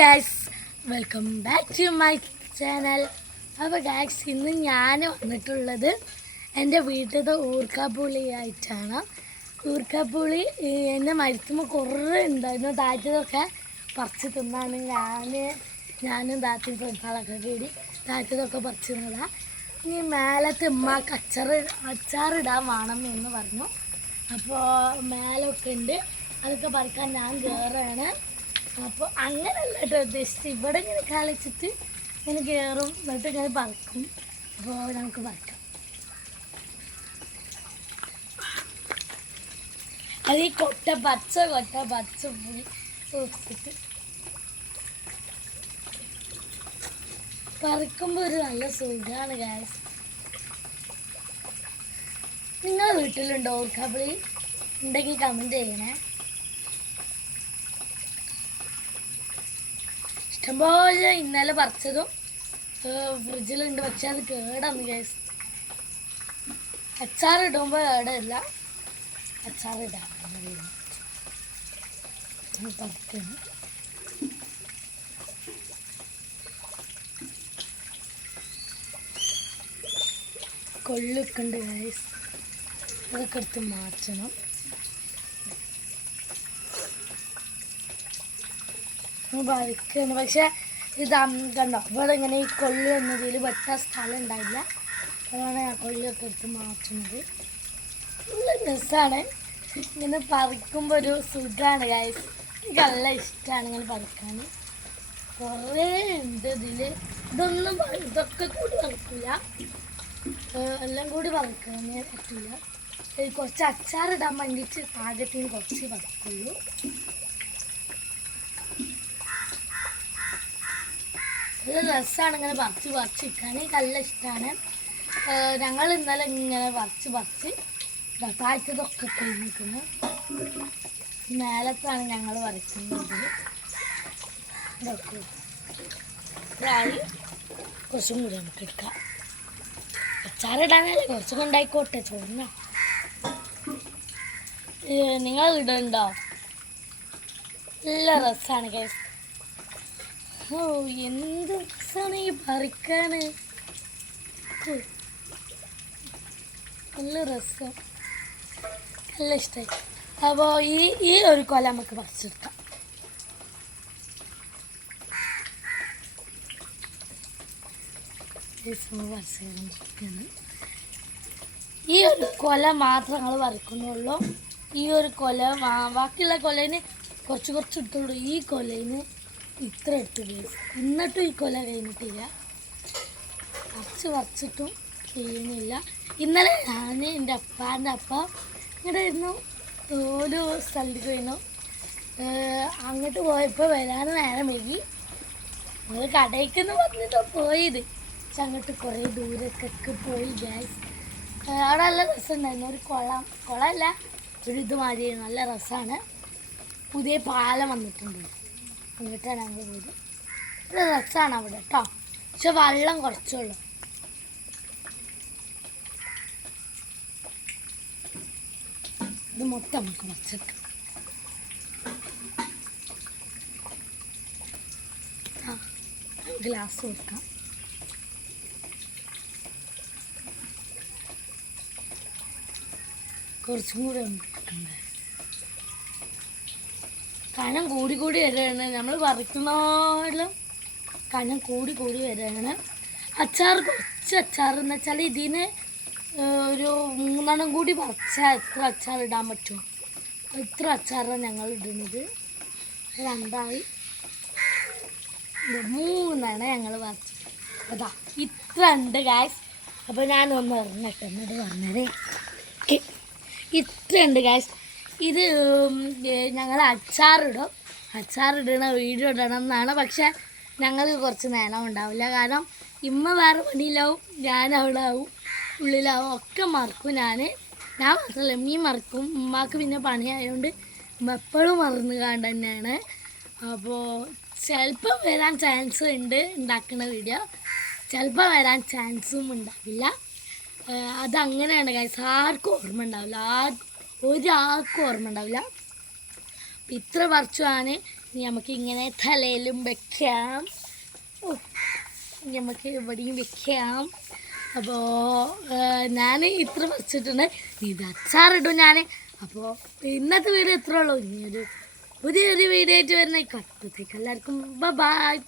Guys welcome back to my channel. അപ്പോൾ guys ഇന്ന് ഞാൻ വന്നിട്ടുള്ളത് എൻ്റെ വീട്ടിലത്തെ ഊർക്കാപ്പുളി ആയിട്ടാണ്. ഊർക്കാപ്പുളി എൻ്റെ മരത്തുമ്പോൾ കുറേ ഉണ്ടായിരുന്നു. താഴ്ത്തതൊക്കെ പറിച്ച് തിന്നാണ് ഞാനും താത്തയും ഫ്രണ്ട്സുകളൊക്കെ കൂടി താഴ്ത്തതൊക്കെ പറിച്ച് തിന്നതാണ്. ഇനി മേലത്തെ ഉമ്മാക്ക് അച്ചാറിടാൻ വേണം എന്ന് പറഞ്ഞു. അപ്പോൾ മേലൊക്കെ ഉണ്ട്, അതൊക്കെ പറിക്കാൻ ഞാൻ കയറാണ്. അപ്പോൾ അങ്ങനെയല്ല കേട്ടോ ഉദ്ദേശിച്ച്, ഇവിടെ ഇങ്ങനെ കളിച്ചിട്ട് ഇങ്ങനെ കയറും, എന്നിട്ട് ഇങ്ങനെ പറിക്കും. അപ്പോൾ നമുക്ക് പറിക്കാം. അത് ഈ കൊട്ട പച്ച പുളി വെച്ചിട്ട് പറിക്കുമ്പോൾ ഒരു നല്ല സുഖമാണ് ഗൈസ്. നിങ്ങളെ വീട്ടിലുണ്ടോ ഊർക്കാപ്പുളി? ഉണ്ടെങ്കിൽ കമൻറ്റ് ചെയ്യണേ. ഇഷ്ടംപോലെ ഇന്നലെ പറിച്ചതും ഫ്രിഡ്ജിലുണ്ട്, പക്ഷെ അത് കേടാന്ന് ഗൈസ്. അച്ചാറിടുമ്പോൾ കേടല്ല, അച്ചാറിടാൻ പറിക്കുന്നു. കൊള്ളൊക്കെ ഉണ്ട് ഗൈസ്, അതൊക്കെ എടുത്ത് മാറ്റണം. പറിക്കുന്നു, പക്ഷെ ഇത് കണ്ടോ ഇവിടെ ഇങ്ങനെ ഈ കൊള്ളി എന്നതിൽ വെട്ടാൻ സ്ഥലം ഉണ്ടായില്ല, അതാണ് ആ കൊള്ളിയൊക്കെ എടുത്ത് മാറ്റുന്നത്. നല്ല രസമാണ് ഇങ്ങനെ പറിക്കുമ്പോൾ, ഒരു സുഖമാണ് ഗൈസ്. എനിക്ക് നല്ല ഇഷ്ടമാണ് ഇങ്ങനെ പറിക്കാൻ. കുറേ ഉണ്ട് ഇതിൽ. ഇതൊക്കെ കൂടി പറിക്കില്ല, എല്ലാം കൂടി പറിക്കാൻ പറ്റില്ല. കുറച്ച് അച്ചാറിടാൻ വേണ്ടിയിട്ട് പാകത്തിന് കുറച്ച് പറിക്കുള്ളൂ. നല്ല രസമാണ് ഇങ്ങനെ പറിച്ചിരിക്കാൻ, എനിക്ക് നല്ല ഇഷ്ടമാണ്. ഞങ്ങൾ ഇന്നലെ ഇങ്ങനെ പറിച്ച് താഴ്ത്തതൊക്കെ കഴിഞ്ഞിരിക്കുന്നു. മേലത്താണ് ഞങ്ങൾ പറിക്കുന്നത്. ഇതൊക്കെ കുറച്ചും കൂടി നമുക്ക് എടുക്കാം. അച്ചാറിടാനല്ലേ, കുറച്ചും കൊണ്ടായിക്കോട്ടെ ചോറിന. നിങ്ങൾ ഇടുന്നുണ്ടോ? നല്ല രസമാണ് കേസ്. ഓ എന്ത് രസമാണ് ഈ പറിക്കാന്, നല്ല രസം, നല്ല ഇഷ്ടമായി. അപ്പോൾ ഈ ഒരു കൊല നമുക്ക് പറിച്ചെടുക്കാം. ഈ ഒരു കൊല മാത്രം ഞങ്ങൾ പറിക്കുന്നുള്ളൂ. ഈ ഒരു കൊല, ബാക്കിയുള്ള കൊലേന് കുറച്ച് ഇട്ടുള്ളൂ. ഈ കൊലേന് ഇത്ര എടുത്ത് കേസ്, എന്നിട്ടും ഈ കൊല കഴിഞ്ഞിട്ടില്ല. പറിച്ചിട്ടും ചെയ്യുന്നില്ല. ഇന്നലെ ഞാൻ എൻ്റെ അപ്പാൻ്റെ അപ്പ ഇങ്ങനെ ഇരുന്നു, ഒരു സ്ഥലത്തേക്ക് പോയിരുന്നു. അങ്ങോട്ട് പോയപ്പോൾ വരാൻ നേരം വൈകി. നമ്മൾ കടയിൽക്കെന്ന് പറഞ്ഞിട്ട് പോയത്, പക്ഷെ അങ്ങോട്ട് കുറേ ദൂരത്തേക്ക് പോയി ഗ്യാസ്. അവിടെ നല്ല രസമുണ്ടായിരുന്നു. ഒരു കുളമല്ല, ഒരു ഇതുമാതിരി നല്ല രസമാണ്. പുതിയ പാലം വന്നിട്ടുണ്ട്, അങ്ങോട്ടാണ് ഞങ്ങൾ പോയത്. നല്ല രസമാണ് അവിടെ കേട്ടോ, പക്ഷെ വെള്ളം കുറച്ചുള്ളൂ. ഇത് മൊത്തം നമുക്ക് പറിച്ചെടുക്കാം. ഗ്ലാസ് കൊടുക്കാം. കുറച്ചും കൂടെ നമുക്ക് എടുക്കണ്ടേ. കനം കൂടി വരികയാണ്, നമ്മൾ പറിക്കുന്നോളം കനം കൂടി വരികയാണ്. കുറച്ച് അച്ചാർ എന്ന് വെച്ചാൽ ഇതിന് ഒരു 3 എണ്ണം കൂടി പറിച്ചാൽ എത്ര അച്ചാർ ഇടാൻ പറ്റും? എത്ര അച്ചാറാണ് ഞങ്ങൾ ഇടുന്നത്? 2 3 ഞങ്ങൾ പറിച്ചു. അതാ ഇത്ര ഉണ്ട് ഗായ്സ്. അപ്പോൾ ഞാനൊന്ന് ഇറങ്ങട്ടെ എന്നിട്ട് പറഞ്ഞത്. ഇത്ര ഉണ്ട് ഗായ്സ്. ഇത് ഞങ്ങൾ അച്ചാറിടണ വീഡിയോ ഇടണം എന്നാണ്, പക്ഷെ ഞങ്ങൾക്ക് കുറച്ച് നേരം ഉണ്ടാവില്ല. കാരണം ഇമ്മ വേറെ പണിയിലാവും, ഞാൻ അവിടെ ആവും, ഉള്ളിലാവും, ഒക്കെ മറക്കും. ഞാൻ മാത്രമല്ല ഉമ്മയും മറക്കും. ഉമ്മാക്ക് പിന്നെ പണിയായതുകൊണ്ട് ഉമ്മ എപ്പോഴും മറന്നു കണ്ട് തന്നെയാണ്. അപ്പോൾ ചിലപ്പോൾ വരാൻ ചാൻസ് ഉണ്ട് ഉണ്ടാക്കുന്ന വീഡിയോ, ചിലപ്പോൾ വരാൻ ചാൻസും ഉണ്ടാവില്ല. അതങ്ങനെയാണ് ഗൈസ്. ആർക്കും ഓർമ്മ ഉണ്ടാവില്ല, ഒരാൾക്കും ഓർമ്മ ഉണ്ടാവില്ല. ഇത്ര പറിച്ചാണ് ഇനി നമുക്ക് ഇങ്ങനെ തലയിലും വെക്കാം. നമുക്ക് ഇവിടെയും വെക്കാം. അപ്പോൾ ഞാൻ ഇത്ര വെച്ചിട്ടുണ്ട്. ഇത് അച്ചാറിടും ഞാൻ. അപ്പോൾ ഇന്നത്തെ വീഡിയോ ഇത്രേ ഉള്ളൂ. ഇനിയൊരു പുതിയൊരു വീഡിയോ ആയിട്ട് വരുന്ന കട്ടത്തേക്ക് എല്ലാവർക്കും ബൈ.